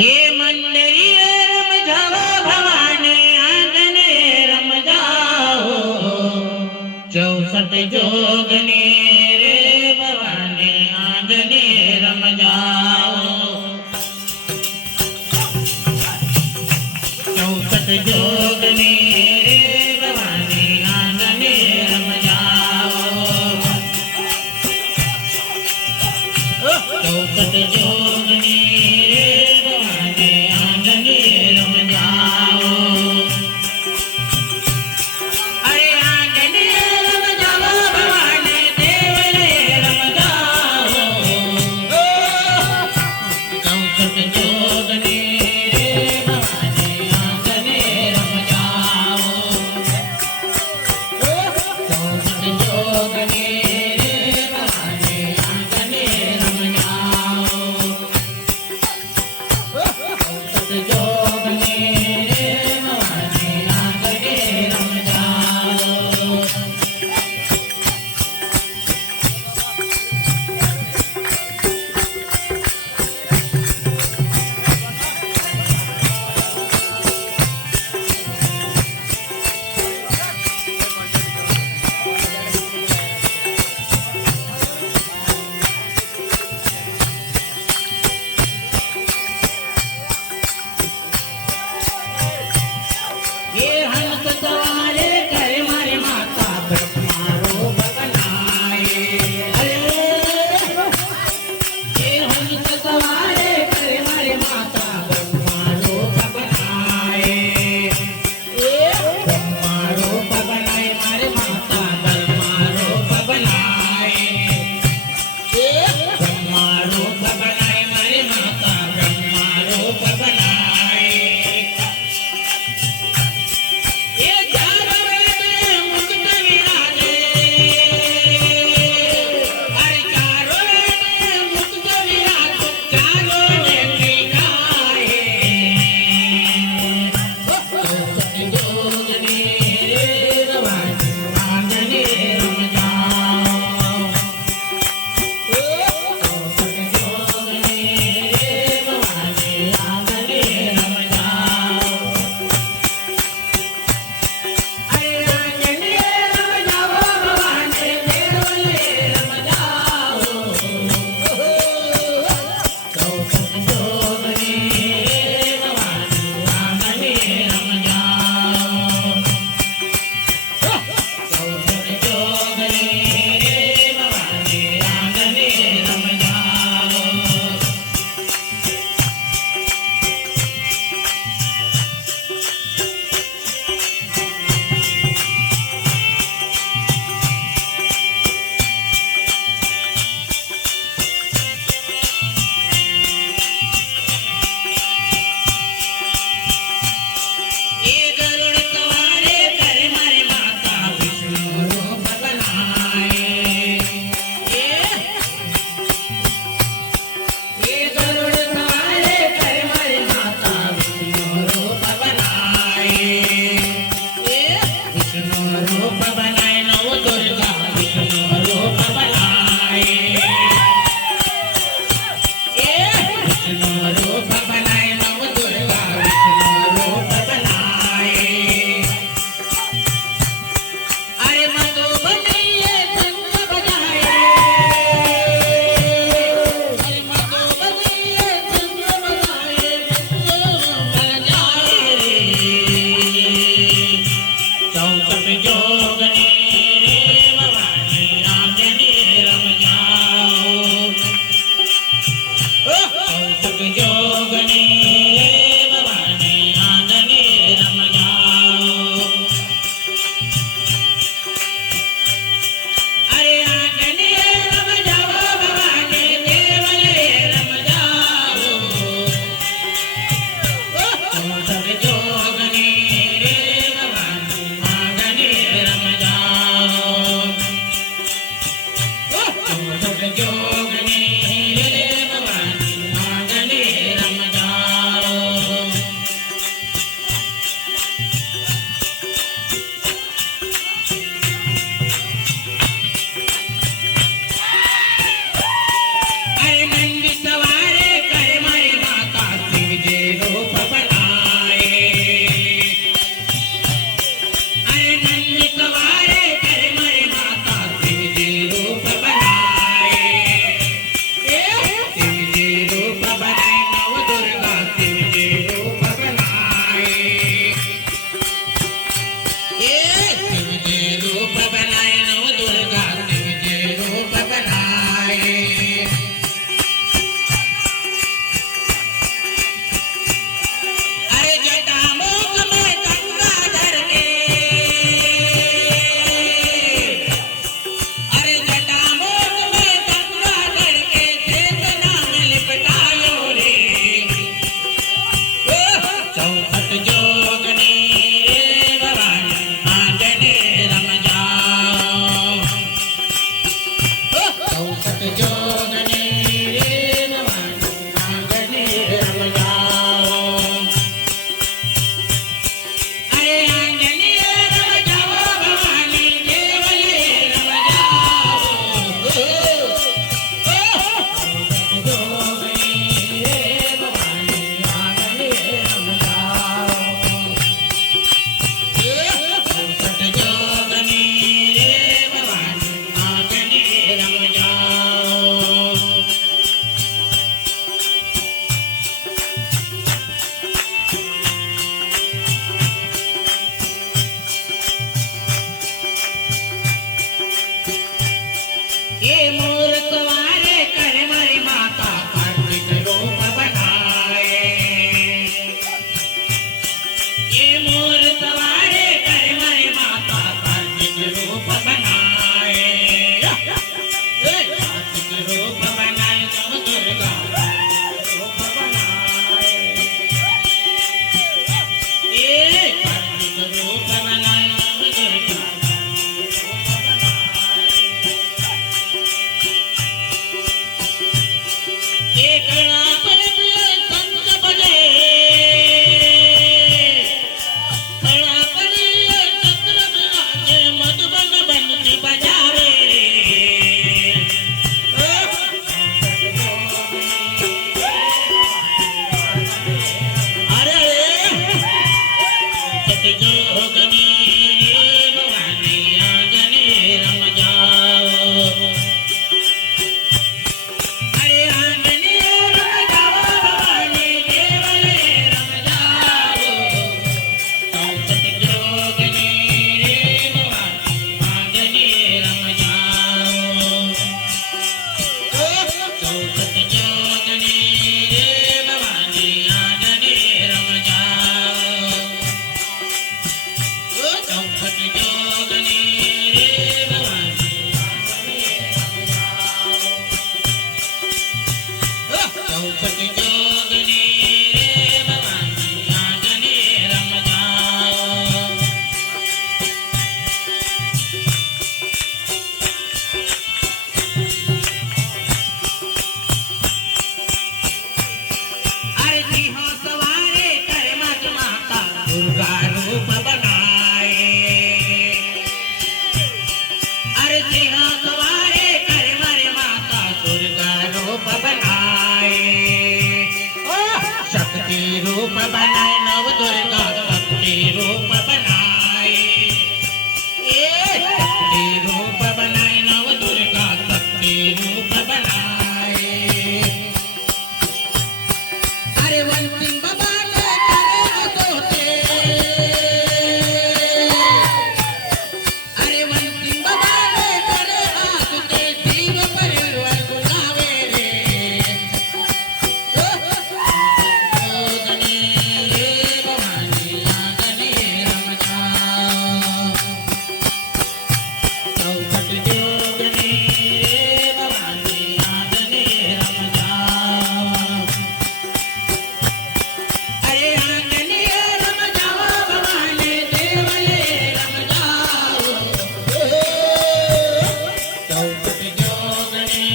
ये मंडली रम जाओ भवानी आंगने रम जाओ 64 जोगनी रे भवानी आंगने रम जाओ 64 जोगनी रे भवानी आंगने रम जाओ 64 जोगनी चौखट जोगनी रे भवानी आंगने रम जाओ अरे आंगने रम जाओ भवानी केवल रम जाओ चौखट जोगनी रे भवानी आंगने रम जाओ चौखट जोगनी रे भवानी आंगने रम जाओ चौखट जोगनी रे भवानी चौखट जोगनी रे भवानी आंगने रम जाओ अरे सिंह सवारे कर मत माता दुर्गा रूप बनाए अरे सिंह सवारे कर मर माता दुर्गा रूप बनाए शक्ति रूप बनाए नव दुर्गा शक्ति रूप बनाए शक्ति रूप बनाए नव दुर्गा शक्ति रूप बनाए अरे वंशिंग बाबा ने करे असोते अरे वंशिंग बाबा ने करे आसुते शिव परिवार बुलावे रे जोगनी रे भवानी आंगने रम जाओ चौखट जोगनी रे भवानी आंगने रम जाओ अरे आंगने रम जाओ भवानी देवले रम जाओ चौखट जोगनी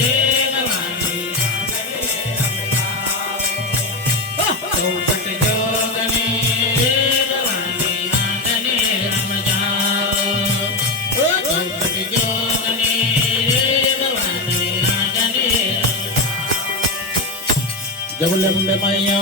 रे भवानी चौखट जोगनी रे भवानी आंगने रम जाओ चौखट जोगनी रे भवानी आंगने रम जाओ जगदम्बे मैया